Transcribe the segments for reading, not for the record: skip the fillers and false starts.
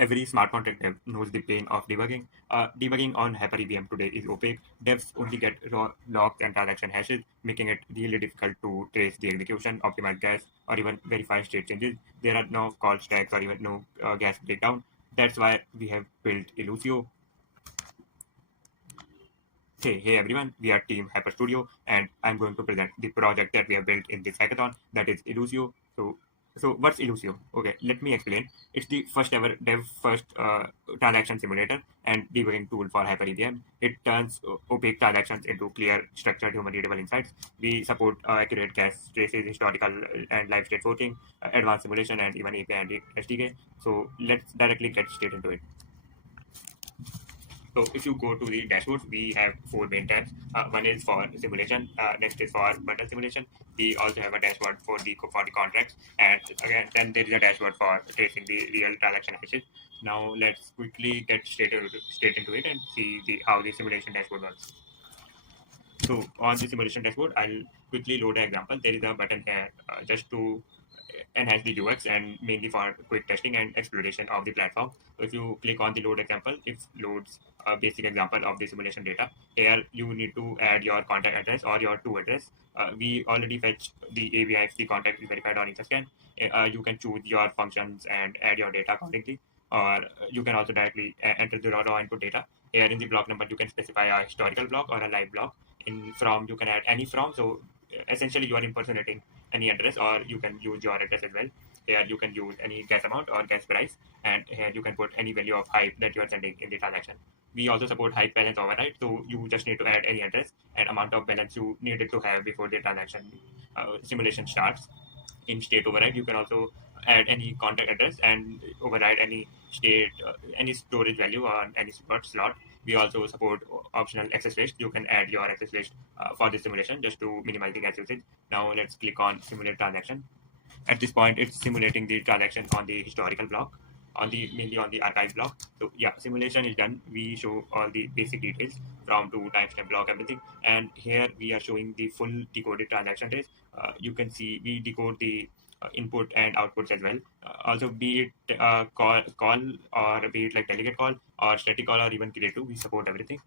Every smart contract dev knows the pain of debugging. Debugging on HyperEVM today is opaque. Devs only get raw logs and transaction hashes, making it really difficult to trace the execution, optimize gas, or even verify state changes. There are no call stacks or even no gas breakdown. That's why we have built Illusio. Hey everyone, we are Team HypurrStudio, and I'm going to present the project that we have built in this hackathon, that is Illusio. So what's Illusio? Okay, let me explain. It's the first ever dev first transaction simulator and debugging tool for HyperEVM. It turns opaque transactions into clear, structured, human readable insights. We support accurate gas traces, historical and live state voting, advanced simulation, and even API and SDK. So let's directly get straight into it. So if you go to the dashboard, we have four main tabs. One is for simulation. Next is for bundle simulation. We also have a dashboard for the contracts, and again, then there is a dashboard for tracing the real transaction hashes. Now let's quickly get straight into it and see how the simulation dashboard works. So on the simulation dashboard, I'll quickly load an example. There is a button here just to enhance the UX and mainly for quick testing and exploration of the platform. So if you click on the load example, it loads a basic example of the simulation data. Here you need to add your contact address or your to address. We already fetched the ABI if the contact is verified on scan. You can choose your functions and add your data accordingly, or you can also directly enter the raw input data. Here in the block number, you can specify a historical block or a live block. In from, you can add any from. So essentially, you are impersonating any address, or you can use your address as well. Here you can use any gas amount or gas price, and here you can put any value of hype that you are sending in the transaction. We also support hype balance override, so you just need to add any address and amount of balance you needed to have before the transaction simulation starts. In state override, you can also add any contact address and override any state, any storage value on any slot. We also support optional access list. You can add your access list for the simulation just to minimize the gas usage. Now let's click on simulate transaction. At this point, it's simulating the transaction on the historical block, mainly on the archive block. So yeah, simulation is done. We show all the basic details from to timestamp block, everything. And here we are showing the full decoded transaction trace. You can see we decode the input and outputs as well. Also, be it call or be it like delegate call or static call or even create, we support everything.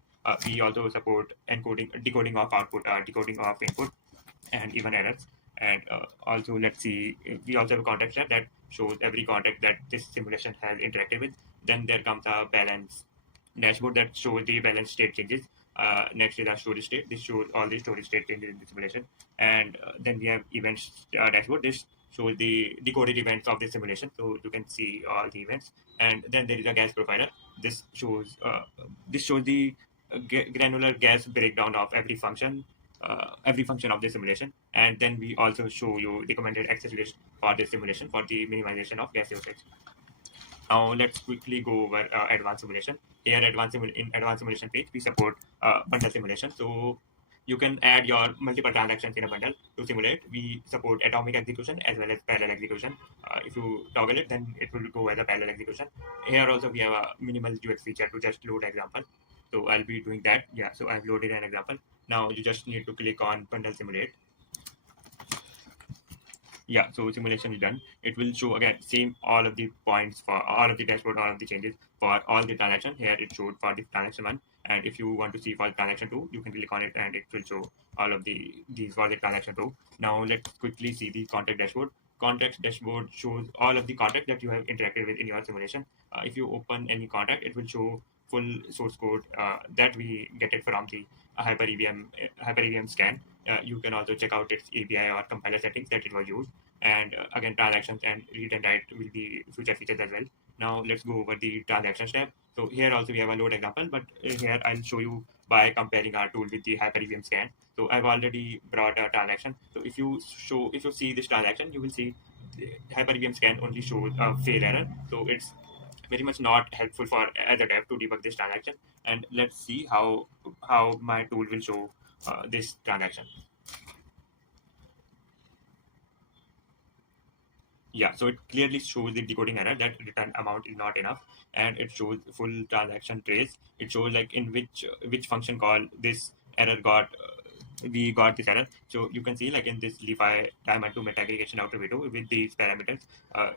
We also support encoding, decoding of output, decoding of input, and even errors. And also, let's see, we also have a context tab that shows every context that this simulation has interacted with. Then there comes a balance dashboard that shows the balance state changes. Next is our storage state. This shows all the storage state changes in the simulation. And then we have events dashboard. This shows the decoded events of the simulation, so you can see all the events. And then there is a gas profiler. This shows the granular gas breakdown of every function of the simulation. And then we also show you recommended access list for the simulation for the minimization of gas usage. Now let's quickly go over advanced simulation. Here, in advanced simulation page, we support bundle simulation. So you can add your multiple transactions in a bundle to simulate. We support atomic execution as well as parallel execution. If you toggle it, then it will go as a parallel execution. Here also we have a minimal UX feature to just load example. So I'll be doing that. Yeah, so I've loaded an example. Now you just need to click on bundle simulate. Yeah, so simulation is done. It will show again same all of the points for all of the dashboard, all of the changes for all the transaction. Here it showed for the transaction 1, and if you want to see for transaction 2, you can click on it and it will show all of these for the transaction 2. Now let's quickly see the contact dashboard. Contact dashboard shows all of the contacts that you have interacted with in your simulation. If you open any contact, it will show full source code that we get it from the HyperEVM scan. You can also check out its API or compiler settings that it was used. And again, transactions and read and write will be future features as well. Now let's go over the transactions tab. So here also we have a load example, but here I'll show you by comparing our tool with the HyperEVM scan. So I've already brought a transaction. So if you see this transaction, you will see the HyperEVM scan only shows a fail error. So it's very much not helpful for as a dev to debug this transaction. And let's see how my tool will show this transaction. Yeah, so it clearly shows the decoding error that return amount is not enough, and it shows full transaction trace. It shows like in which function call this error got we got this error. So you can see like in this Li-Fi diamond to meta aggregation outer video with these parameters,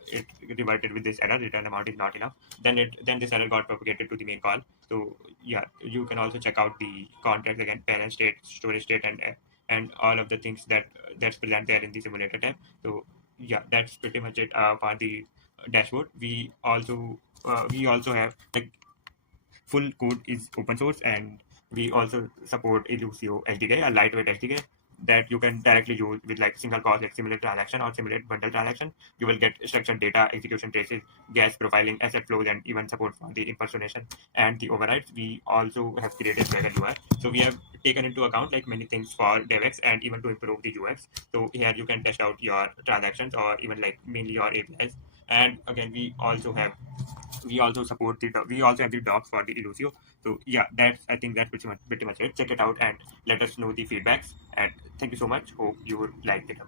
it reverted with this error, return amount is not enough. Then this error got propagated to the main call. So yeah, you can also check out the contracts again, parent state, storage state, and all of the things that's present there in the simulator tab. So yeah, that's pretty much it for the dashboard. We also have like full code is open source, and we also support Illusio SDK, a lightweight SDK that you can directly use with like single cause, like simulate transaction or simulate bundle transaction. You will get structured data, execution traces, gas profiling, asset flows, and even support for the impersonation and the overrides. We also have created Swagger UI. So we have taken into account like many things for DevX and even to improve the UX. So here you can test out your transactions or even like mainly your APIs. And again, we also have the docs for the Illusio. So yeah, I think that's pretty much it. Check it out and let us know the feedbacks. And thank you so much. Hope you would like it.